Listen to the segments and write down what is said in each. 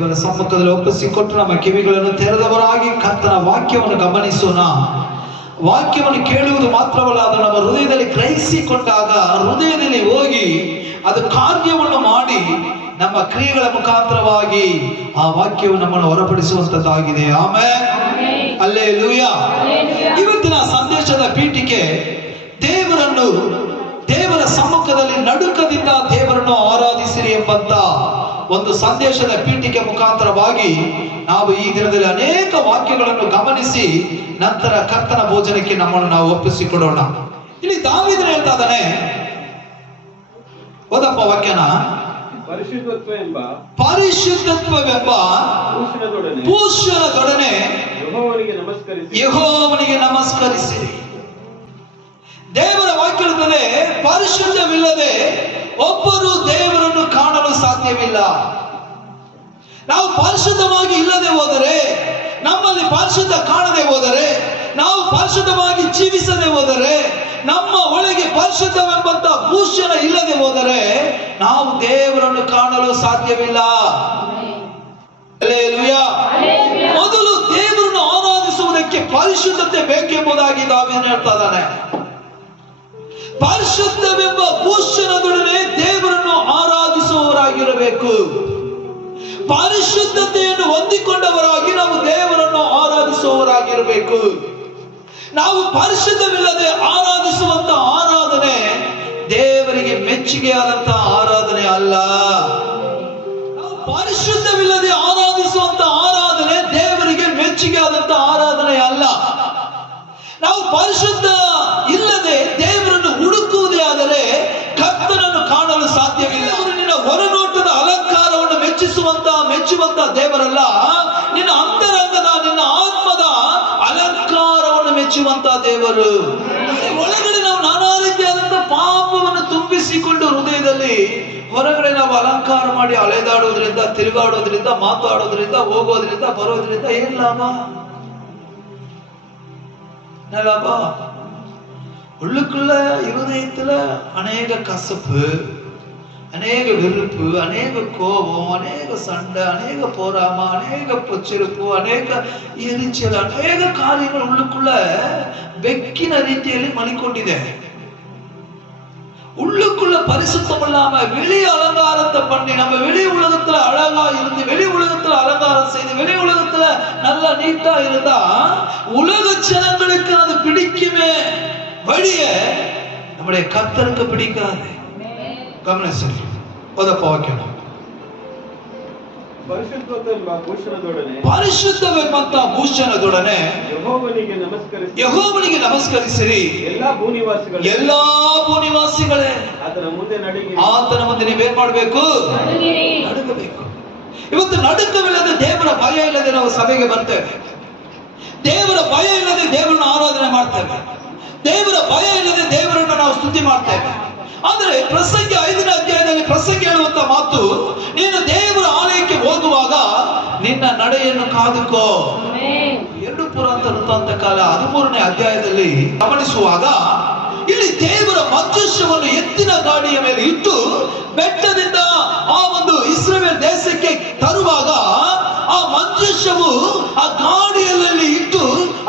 ದೇವರ ಸಮ್ಮುಖದಲ್ಲಿ ಒಪ್ಪಿಸಿಕೊಟ್ಟು ನಮ್ಮ ಕಿವಿಗಳನ್ನು ತೆರೆದವರಾಗಿ ಕರ್ತನ ವಾಕ್ಯವನ್ನು ಗಮನಿಸೋಣ. ವಾಕ್ಯವನ್ನು ಕೇಳುವುದು ಮಾತ್ರವಲ್ಲ, ಅದು ನಮ್ಮ ಹೃದಯದಲ್ಲಿ ಗ್ರಹಿಸಿಕೊಂಡಾಗ ಹೃದಯದಲ್ಲಿ ಹೋಗಿ ಅದು ಕಾರ್ಯವನ್ನು ಮಾಡಿ ನಮ್ಮ ಕ್ರಿಯೆಗಳ ಮುಖಾಂತರವಾಗಿ ಆ ವಾಕ್ಯವು ನಮ್ಮನ್ನು ಹೊರಪಡಿಸುವಂತದ್ದಾಗಿದೆ. Amen, hallelujah. ಇವತ್ತಿನ ಸಂದೇಶದ ಪೀಠಿಕೆ ದೇವರ ಸಮ್ಮುಖದಲ್ಲಿ ನಡುಕದಿಂದ ದೇವರನ್ನು ಆರಾಧಿಸಿರಿ ಎಂಬಂತ ಒಂದು ಸಂದೇಶದ ಪೀಠಿಕೆ ಮುಖಾಂತರವಾಗಿ ನಾವು ಈ ದಿನದಲ್ಲಿ ಅನೇಕ ವಾಕ್ಯಗಳನ್ನು ಗಮನಿಸಿ ನಂತರ ಕರ್ತನ ಭೋಜನಕ್ಕೆ ನಮ್ಮನ್ನು ನಾವು ಒಪ್ಪಿಸಿಕೊಡೋಣ. ಇಲ್ಲಿ ದಾವೀದನು ಹೇಳ್ತಾ ಇದ್ದಾನೆ, ಓದಪ್ಪ ವಾಕ್ಯನ. ಪರಿಶುದ್ಧತ್ವವೆಂಬ ಭೂಷಣದೊಡನೆ ಯೆಹೋವನಿಗೆ ನಮಸ್ಕರಿಸಿರಿ. ದೇವರ ವಾಕ್ಯ ಹೇಳುತ್ತದೆ, ಪರಿಶುದ್ಧವಿಲ್ಲದೆ ಒಬ್ಬರು ದೇವರನ್ನು ಕಾಣಲು ಸಾಧ್ಯವಿಲ್ಲ. ನಾವು ಪರಿಶುದ್ಧವಾಗಿ ಇಲ್ಲದೆ ಹೋದರೆ, ನಮ್ಮಲ್ಲಿ ಪರಿಶುದ್ಧ ಕಾಣದೆ ಹೋದರೆ, ನಾವು ಪರಿಶುದ್ಧವಾಗಿ ಜೀವಿಸದೆ ಹೋದರೆ, ನಮ್ಮ ಒಳಗೆ ಪರಿಶುದ್ಧವೆಂಬಂತ ಭೂಷಣ ಇಲ್ಲದೆ ಹೋದರೆ ನಾವು ದೇವರನ್ನು ಕಾಣಲು ಸಾಧ್ಯವಿಲ್ಲ. ಹಲ್ಲೆಲೂಯಾ. ಮೊದಲು ದೇವರನ್ನು ಆರಾಧಿಸುವುದಕ್ಕೆ ಪರಿಶುದ್ಧತೆ ಬೇಕೆಂಬುದಾಗಿ ದಾವೀದನು ಹೇಳ್ತಾ ಇದ್ದಾನೆ. ಪರಿಶುದ್ಧವೆಂಬ ಭೂಷಣದೊಡನೆ ದೇವರನ್ನು ಆರಾಧಿಸುವವರಾಗಿರಬೇಕು. ಪರಿಶುದ್ಧತೆಯನ್ನು ಹೊಂದಿಕೊಂಡವರಾಗಿ ನಾವು ದೇವರನ್ನು ಆರಾಧಿಸುವವರಾಗಿರಬೇಕು. ನಾವು ಪರಿಶುದ್ಧವಿಲ್ಲದೆ ಆರಾಧಿಸುವಂತ ಆರಾಧನೆ ದೇವರಿಗೆ ಮೆಚ್ಚುಗೆಯಾದಂತಹ ಆರಾಧನೆ ಅಲ್ಲ. ನಾವು ಪರಿಶುದ್ಧವಿಲ್ಲದೆ ಆರಾಧಿಸುವಂತ ಆರಾಧನೆ ದೇವರಿಗೆ ಮೆಚ್ಚುಗೆಯಾದಂತಹ ಆರಾಧನೆ ಅಲ್ಲ. ನಾವು ಪರಿಶುದ್ಧ ಇಲ್ಲದೆ ದೇವರನ್ನು ಹುಡುಕುವುದೇ ಆದರೆ ಕರ್ತನನ್ನು ಕಾಣಲು ಸಾಧ್ಯವಿಲ್ಲ. ನಿನ್ನ ಹೊರನೋಟದ ಅಲಂಕಾರವನ್ನು ಮೆಚ್ಚುವಂತ ದೇವರಲ್ಲ, ನಿನ್ನ ಅಂತರಂಗದ ನಿನ್ನ ಆತ್ಮದ ಅಲಂಕಾರವನ್ನು ಮೆಚ್ಚುವಂತ ದೇವರು. ಒಳಗಡೆ ನಾವು ನಾನಾ ರೀತಿಯಾದಂತಹ ಪಾಪವನ್ನು ತುಂಬಿಸಿಕೊಂಡು ಹೃದಯದಲ್ಲಿ ಹೊರಗಡೆ ನಾವು ಅಲಂಕಾರ ಮಾಡಿ ಅಲೆದಾಡೋದ್ರಿಂದ, ತಿರುಗಾಡೋದ್ರಿಂದ, ಮಾತಾಡೋದ್ರಿಂದ, ಹೋಗೋದ್ರಿಂದ, ಬರೋದ್ರಿಂದ ಏನ್ ಲಾಭ? உள்ளுக்குள்ள இருதயத்துல அநேக கசப்பு, அநேக வெறுப்பு, அநேக கோபம், அநேக சண்டை, அநேக போராம, அநேக பொச்சிருப்பு, அநேக எரிச்சல், ಅನೇಕ ಕಾರ್ಯಗಳು உள்ளுக்குள்ள ಬೆಕ್ಕಿನ ರೀತಿಯಲ್ಲಿ ಮಲಿಕೊಂಡಿದೆ. உள்ளுக்குள்ள பரிசுத்தம் இல்லாம வெளி அலங்காரத்தை பண்ணி நம்ம வெளி உலகத்துல அழகா இருந்து, வெளி உலகத்துல அலங்காரம் செய்து, வெளி உலகத்துல நல்லா நீட்டா இருந்தா உலக ஜனங்களுக்கு அது பிடிக்குமே வழிய நம்முடைய கர்த்தருக்கு பிடிக்காது. ಗಮನಿಸಿ, ಓದಪ್ಪ ವಾಕ್ಯ. ಪರಿಶುದ್ಧವೆಂಬಂತ ಭೂಷಣದೊಡನೆ ಯೆಹೋವನಿಗೆ ನಮಸ್ಕರಿಸಿರಿ. ಎಲ್ಲಾ ಭೂನಿವಾಸಿಗಳೇ ಆತನ ಮುಂದೆ ನೀವೇನ್ ಮಾಡಬೇಕು? ನಡುಗಬೇಕು. ಇವತ್ತು ನಡುಕವಿಲ್ಲದೆ, ದೇವರ ಭಯ ಇಲ್ಲದೆ ನಾವು ಸಭೆಗೆ ಬರ್ತೇವೆ. ದೇವರ ಭಯ ಇಲ್ಲದೆ ದೇವರನ್ನು ಆರಾಧನೆ ಮಾಡ್ತೇವೆ. ದೇವರ ಭಯ ಇಲ್ಲದೆ ದೇವರನ್ನು ನಾವು ಸ್ತುತಿ ಮಾಡ್ತೇವೆ. ಆದರೆ ಪ್ರಸಂಗಿ 5ನೇ ಅಧ್ಯಾಯದಲ್ಲಿ ಪ್ರಸಂಗಿ ಹೇಳುವಂತ ಮಾತು, ನೀನು ದೇವರ ಆಲಯಕ್ಕೆ ಹೋಗುವಾಗ ನಿನ್ನ ನಡೆಯನ್ನು ಕಾದುಕೋ. 2 ಪುರಾತನ ಕಾಲ 13ನೇ ಅಧ್ಯಾಯದಲ್ಲಿ ಗಮನಿಸುವಾಗ ಇಲ್ಲಿ ದೇವರ ಮಂಜೂಷವನ್ನು ಎತ್ತಿನ ಗಾಡಿಯ ಮೇಲೆ ಇಟ್ಟು ಬೆಟ್ಟದಿಂದ ಆ ಒಂದು ಇಸ್ರಾಯೇಲ್ ದೇಶಕ್ಕೆ ತರುವಾಗ ಆ ಮಂಜೂಷವು ಆ ಗಾಡಿಯಲ್ಲಿ ಇಟ್ಟು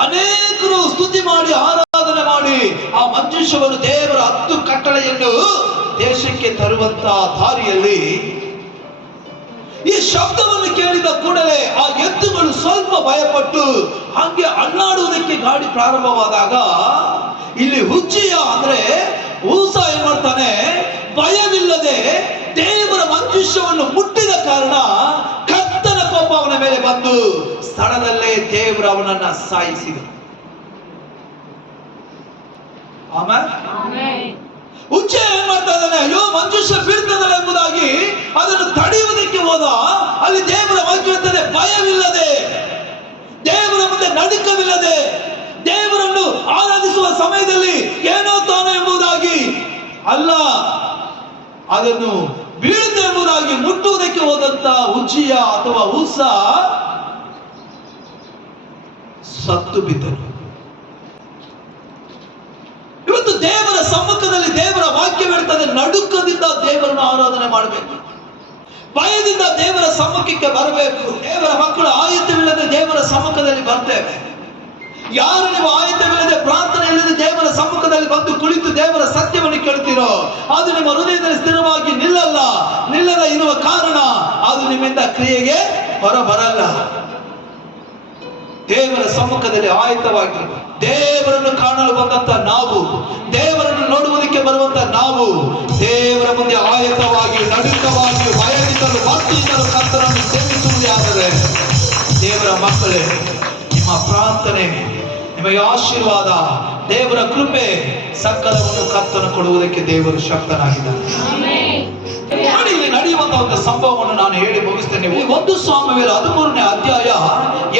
ಅನೇಕರು ಸ್ತುತಿ ಮಾಡಿ ಆರಾಧನೆ ಮಾಡಿ ಆ ಮಂಜೂಷವನ್ನು ದೇವರ 10 ಕಟ್ಟಳೆಯನ್ನು ದೇಶಕ್ಕೆ ತರುವಂತ ದಾರಿಯಲ್ಲಿ ಈ ಶಬ್ದವನ್ನು ಕೇಳಿದ ಕೂಡಲೇ ಆ ಎತ್ತುಗಳು ಸ್ವಲ್ಪ ಭಯಪಟ್ಟು ಹಾಗೆ ಅಣ್ಣಾಡುವುದಕ್ಕೆ ಗಾಡಿ ಪ್ರಾರಂಭವಾದಾಗ ಇಲ್ಲಿ ಹುಚ್ಚಿಯ ಅಂದ್ರೆ ಊಸ ಏನ್ ಮಾಡ್ತಾನೆ? ಭಯವಿಲ್ಲದೆ ದೇವರ ಮಂಜೂಷವನ್ನು ಮುಟ್ಟಿದ ಕಾರಣ ಕರ್ತನ ಕೋಪ ಅವನ ಮೇಲೆ ಬಂದು ಸ್ಥಳದಲ್ಲೇ ದೇವರು ಅವನನ್ನ ಸಾಯಿಸಿದ. ಆಮೇಲೆ ಹುಚ್ಚ ಏನ್ ಮಾಡ್ತಾ ಇದ್ದಾನೆ? ಅಯ್ಯೋ ಮಂಜೂಷ ಬೀಳ್ತದಲ್ಲ ಎಂಬುದಾಗಿ ಅದನ್ನು ತಡೆಯುವುದಕ್ಕೆ ಹೋದ. ಅಲ್ಲಿ ದೇವರ ವಾಕ್ಯ ಇರ್ತದೆ, ಭಯವಿಲ್ಲದೆ, ದೇವರ ಮುಂದೆ ನಡುಕವಿಲ್ಲದೆ, ದೇವರನ್ನು ಆರಾಧಿಸುವ ಸಮಯದಲ್ಲಿ ಏನೋ ತಾನು ಎಂಬುದಾಗಿ ಅಲ್ಲ, ಅದನ್ನು ಬೀಳುತ್ತೆ ಎಂಬುದಾಗಿ ಮುಟ್ಟುವುದಕ್ಕೆ ಹೋದಂತ ಉಜ್ಜಿಯ ಅಥವಾ ಉಸ ಸತ್ತು ಬಿದ್ದರು. ಇವತ್ತು ದೇವರ ಸಮ್ಮುಖದಲ್ಲಿ ದೇವರ ವಾಕ್ಯವಿರ್ತದೆ, ನಡುಕದಿಂದ ದೇವರನ್ನು ಆರಾಧನೆ ಮಾಡಬೇಕು. ಭಯದಿಂದ ದೇವರ ಸಮ್ಮುಖಕ್ಕೆ ಬರಬೇಕು. ದೇವರ ಮಕ್ಕಳು ಆಯತ್ತವಿಲ್ಲದೆ ದೇವರ ಸಮ್ಮುಖದಲ್ಲಿ ಬರ್ತೇವೆ. ಯಾರು ನೀವು ಆಯತ್ತವಿಲ್ಲದೆ ಪ್ರಾರ್ಥನೆ ಇಲ್ಲದೆ ದೇವರ ಸಮ್ಮುಖದಲ್ಲಿ ಬಂದು ಕುಳಿತು ದೇವರ ಸತ್ಯವನ್ನು ಕೇಳ್ತೀರೋ ಅದು ನಿಮ್ಮ ಹೃದಯದಲ್ಲಿ ಸ್ಥಿರವಾಗಿ ನಿಲ್ಲದ ಇರುವ ಕಾರಣ ಅದು ನಿಮ್ಮಿಂದ ಕ್ರಿಯೆಗೆ ಹೊರಬರಲ್ಲ. ದೇವರ ಸಮ್ಮುಖದಲ್ಲಿ ಆಯತ್ತವಾಗಿರಬೇಕು. ದೇವರನ್ನು ಕಾಣಲು ಬಂದಂತ ನಾವು, ದೇವರನ್ನು ನೋಡುವುದಕ್ಕೆ ಬರುವಂತ ನಾವು ದೇವರ ಮುಂದೆ ಆಯತ್ತವಾಗಿ, ನಡುಕವಾಗಿ, ಭಯದಿಂದಲೂ ಭಕ್ತಿಯಿಂದಲೂ ಕರ್ತನನ್ನು ಸೇವಿಸುವುದೇ ಆದರೆ ದೇವರ ಮಕ್ಕಳೇ, ನಿಮ್ಮ ಪ್ರಾರ್ಥನೆ, ನಿಮಗೆ ಆಶೀರ್ವಾದ, ದೇವರ ಕೃಪೆ ಸಕಲವನ್ನು ಕರ್ತನ ಕೊಡುವುದಕ್ಕೆ ದೇವರು ಶಕ್ತನಾಗಿದ್ದಾನೆ. ಇಲ್ಲಿ ನಡೆಯುವಂತಹ ಒಂದು ಸಂಭವವನ್ನು ನಾನು ಹೇಳಿ ಮುಗಿಸ್ತೇನೆ. 1 ಸಾಮುವೇಲ 13ನೇ ಅಧ್ಯಾಯ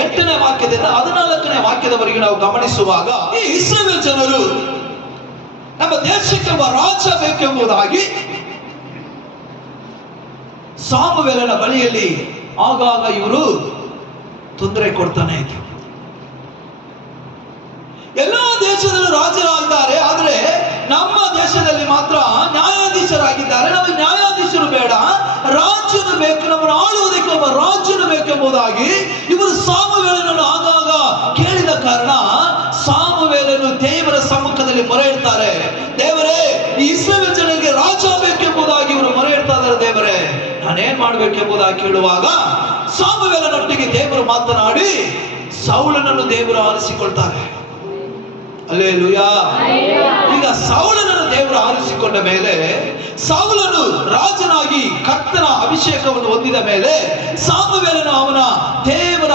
8ನೇ ವಾಕ್ಯದಿಂದ 14ನೇ ವಾಕ್ಯದವರೆಗೆ ನಾವು ಗಮನಿಸುವಾಗ, ಈ ಇಸ್ರಾಯೇಲ್ ಜನರು ನಮ್ಮ ದೇಶಕ್ಕೆ ಒಬ್ಬ ರಾಜ ಬೇಕೆಂಬುದಾಗಿ ಸಾಮುವೇಲನ ಬಳಿಯಲ್ಲಿ ಆಗಾಗ ಇವರು ತೊಂದರೆ ಕೊಡ್ತಾನೆ ಇದ್ರು. ಎಲ್ಲಾ ದೇಶದಲ್ಲೂ ರಾಜರಾಗಿದ್ದಾರೆ, ಆದ್ರೆ ನಮ್ಮ ದೇಶದಲ್ಲಿ ಮಾತ್ರ ನ್ಯಾಯಾಧೀಶರಾಗಿದ್ದಾರೆ. ನಮಗೆ ನ್ಯಾಯಾಧೀಶರು ಬೇಡ, ರಾಜ್ಯನು ಬೇಕು, ನಮ್ಮನ್ನು ಆಳುವುದಕ್ಕೆ ಒಬ್ಬ ರಾಜ್ಯನು ಬೇಕೆಂಬುದಾಗಿ ಇವರು ಸಾಮುವೇಲನನ್ನು ಆಗಾಗ ಕೇಳಿದ ಕಾರಣ ಸಾಮುವೇಲನು ದೇವರ ಸಮ್ಮುಖದಲ್ಲಿ ಮೊರೆ ಇಡ್ತಾರೆ. ದೇವರೇ, ಈ ಇಸ್ರಾಯೇಲ್ ಜನರಿಗೆ ರಾಜ ಬೇಕೆಂಬುದಾಗಿ ಇವರು ಮೊರೆ ಇಡ್ತಾ ಇದ್ದಾರೆ. ದೇವರೇ, ನಾನೇನ್ ಮಾಡ್ಬೇಕೆಂಬುದಾಗಿ ಕೇಳುವಾಗ ಸಾಮುವೇಲನೊಟ್ಟಿಗೆ ದೇವರು ಮಾತನಾಡಿ ಸೌಲನನ್ನು ದೇವರು ಆರಿಸಿಕೊಳ್ತಾರೆ. ಹಲ್ಲೆಲೂಯಾ. ಈಗ ಸೌಲನನ್ನು ದೇವರು ಆರಿಸಿಕೊಂಡ ಮೇಲೆ, ಸೌಲನು ರಾಜನಾಗಿ ಕರ್ತನ ಅಭಿಷೇಕವನ್ನು ಹೊಂದಿದ ಮೇಲೆ, ಸಾಮುವೇಲನು ಅವನ ದೇವರ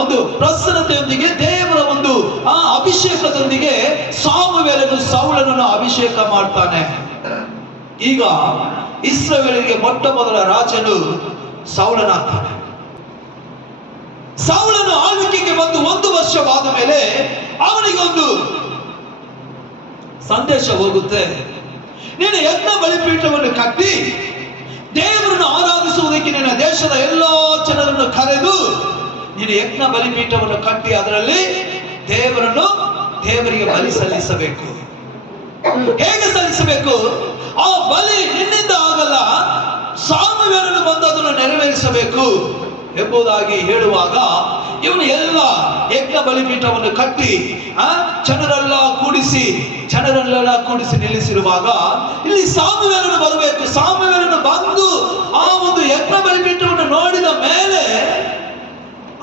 ಒಂದು ಪ್ರಸನ್ನತೆಯೊಂದಿಗೆ, ದೇವರ ಒಂದು ಅಭಿಷೇಕದೊಂದಿಗೆ ಸಾಮುವೇಲನು ಸೌಲನನ್ನು ಅಭಿಷೇಕ ಮಾಡ್ತಾನೆ. ಈಗ ಇಸ್ರಾಯೇಲಿಗೆ ಮೊಟ್ಟ ಮೊದಲ ರಾಜನು ಸೌಲನಾಗ್ತಾನೆ. ಸೌಲನು ಆಳ್ವಿಕೆಗೆ ಬಂದು 1 ವರ್ಷವಾದ ಮೇಲೆ ಅವನಿಗೆ ಒಂದು ಸಂದೇಶ ಹೋಗುತ್ತೆ. ನೀನು ಯಜ್ಞ ಬಲಿಪೀಠವನ್ನು ಕಟ್ಟಿ ದೇವರನ್ನು ಆರಾಧಿಸುವುದಕ್ಕೆ ನಿನ್ನ ದೇಶದ ಎಲ್ಲಾ ಜನರನ್ನು ಕರೆದು ನೀನು ಯಜ್ಞ ಬಲಿಪೀಠವನ್ನು ಕಟ್ಟಿ ಅದರಲ್ಲಿ ದೇವರಿಗೆ ಬಲಿ ಸಲ್ಲಿಸಬೇಕು. ಹೇಗೆ ಸಲ್ಲಿಸಬೇಕು? ಆ ಬಲಿ ನಿನ್ನಿಂದ ಆಗಲ್ಲ, ಸಾಮುವೇಲನು ಬಂದು ಅದನ್ನು ನೆರವೇರಿಸಬೇಕು ಎಂಬುದಾಗಿ ಹೇಳುವಾಗ ಇವನು ಎಲ್ಲ ಯಜ್ಞ ಬಲಿಪೀಠವನ್ನು ಕಟ್ಟಿ ಜನರೆಲ್ಲ ಕೂಡಿಸಿ ನಿಲ್ಲಿಸಿರುವಾಗ ಇಲ್ಲಿ ಸಾಮುವೇಲನು ಬರಬೇಕು. ಸಾಮುವೇಲನು ಬಂದು ಆ ಒಂದು ಯಜ್ಞ ಬಲಿಪೀಠವನ್ನು ನೋಡಿದ ಮೇಲೆ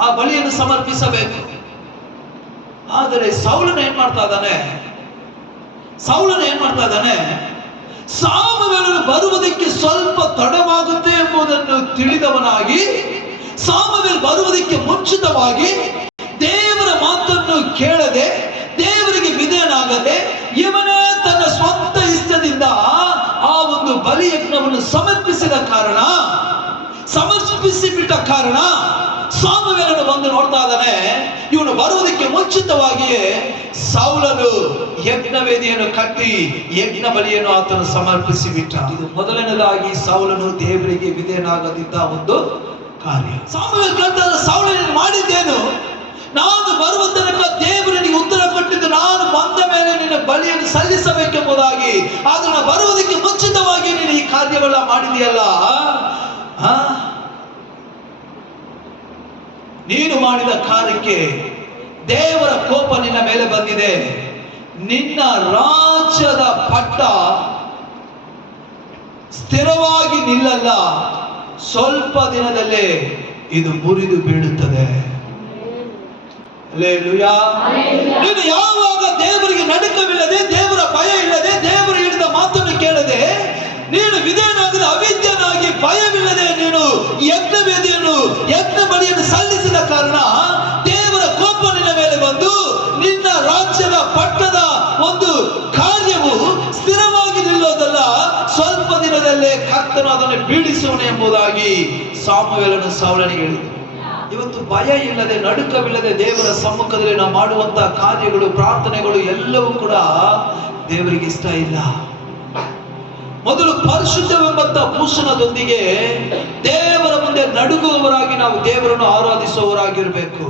ಆ ಬಲಿಯನ್ನು ಸಮರ್ಪಿಸಬೇಕು. ಆದರೆ ಸೌಲನು ಏನ್ ಮಾಡ್ತಾ ಇದ್ದಾನೆ? ಸಾಮುವೇಲನು ಬರುವುದಕ್ಕೆ ಸ್ವಲ್ಪ ತಡವಾಗುತ್ತೆ ಎಂಬುದನ್ನು ತಿಳಿದವನಾಗಿ, ಸಾಮುವೇಲ್ ಬರುವುದಕ್ಕೆ ಮುಂಚಿತವಾಗಿ ದೇವರ ಮಾತನ್ನು ಕೇಳದೆ, ದೇವರಿಗೆ ವಿಧೇಯನಾಗದೆ, ಇವನೇ ತನ್ನ ಸ್ವಂತ ಇಷ್ಟದಿಂದ ಆ ಒಂದು ಬಲಿಯಜ್ಞವನ್ನು ಸಮರ್ಪಿಸಿಬಿಟ್ಟ ಕಾರಣ ಸಾಮುವೇಲನು ಬಂದು ನೋಡ್ತಾ ಇದ್ದಾನೆ. ಇವನು ಬರುವುದಕ್ಕೆ ಮುಂಚಿತವಾಗಿಯೇ ಸೌಲನು ಯಜ್ಞವೇದಿಯನ್ನು ಕಟ್ಟಿ ಯಜ್ಞ ಬಲಿಯನ್ನು ಆತನು ಸಮರ್ಪಿಸಿಬಿಟ್ಟ. ಇದು ಮೊದಲನೇದಾಗಿ ಸೌಲನು ದೇವರಿಗೆ ವಿಧೇಯನಾಗದಿದ್ದ ಒಂದು ಕಾರ್ಯ. ಸಾಮುವೇಲ್ ಕೇಳ್ತಾರೆ, ಸೌಲನು ಮಾಡಿದ್ದೇನು? ನಾನು ಬರುವ ತನಕ ದೇವರಿಗೆ ಉತ್ತರ ಕೊಟ್ಟಿದ್ದು, ನಾನು ಬಂದ ಮೇಲೆ ನಿನ್ನ ಬಲಿಯನ್ನು ಸಲ್ಲಿಸಬೇಕೆಂಬುದಾಗಿ. ಆದ್ರೆ ಬರುವುದಕ್ಕೆ ಮುಂಚಿತವಾಗಿ ನೀನು ಈ ಕಾರ್ಯವೆಲ್ಲ ಮಾಡಿದೆಯಲ್ಲ, ನೀನು ಮಾಡಿದ ಕಾರ್ಯಕ್ಕೆ ದೇವರ ಕೋಪ ನಿನ್ನ ಮೇಲೆ ಬಂದಿದೆ. ನಿನ್ನ ರಾಜ್ಯದ ಪಟ್ಟ ಸ್ಥಿರವಾಗಿ ನಿಲ್ಲಲ್ಲ, ಸ್ವಲ್ಪ ದಿನದಲ್ಲೇ ಇದು ಮುರಿದು ಬೀಳುತ್ತದೆ. ಹಲ್ಲೆಲೂಯಾ. ನೀನು ಯಾವಾಗ ದೇವರಿಗೆ ನಡುಕವಿಲ್ಲದೆ, ದೇವರ ಭಯ ಇಲ್ಲದೆ, ದೇವರು ಹೇಳಿದ ಮಾತನ್ನು ಕೇಳದೆ, ನೀನು ವಿಧೇಯನಾಗದೆ ಅವಿದ್ಯನಾಗಿ ಭಯವಿಲ್ಲದೆ ನೀನು ಯಜ್ಞ ಬಲಿಯನ್ನು ಸಲ್ಲಿಸಿದ ಕಾರಣ ದೇವರ ಕೋಪ ನಿನ್ನ ಮೇಲೆ ಬಂದು ನಿನ್ನ ರಾಜ್ಯದ ಪಟ್ಟದ ಒಂದು ಕಾರ್ಯವು ಸ್ಥಿರವಾಗಿ ನಿಲ್ಲೋದಲ್ಲ, ಸ್ವಲ್ಪ ದಿನದಲ್ಲೇ ಕರ್ತನು ಅದನ್ನು ಬೀಳಿಸುವನು ಎಂಬುದಾಗಿ ಸಾಮುವೇಲನು ಸೌಲನಿಗೆ ಹೇಳಿದನು. ಇವತ್ತು ಭಯ ಇಲ್ಲದೆ, ನಡುಕವಿಲ್ಲದೆ ದೇವರ ಸಮ್ಮುಖದಲ್ಲಿ ನಾವು ಮಾಡುವಂತಹ ಕಾರ್ಯಗಳು, ಪ್ರಾರ್ಥನೆಗಳು ಎಲ್ಲವೂ ಕೂಡ ದೇವರಿಗೆ ಇಷ್ಟ ಇಲ್ಲ. ಮೊದಲು ಪರಿಶುದ್ಧವೆಂಬಂತ ಭೂಷಣದೊಂದಿಗೆ ದೇವರ ಮುಂದೆ ನಡುಗುವವರಾಗಿ ನಾವು ದೇವರನ್ನು ಆರಾಧಿಸುವವರಾಗಿರಬೇಕು.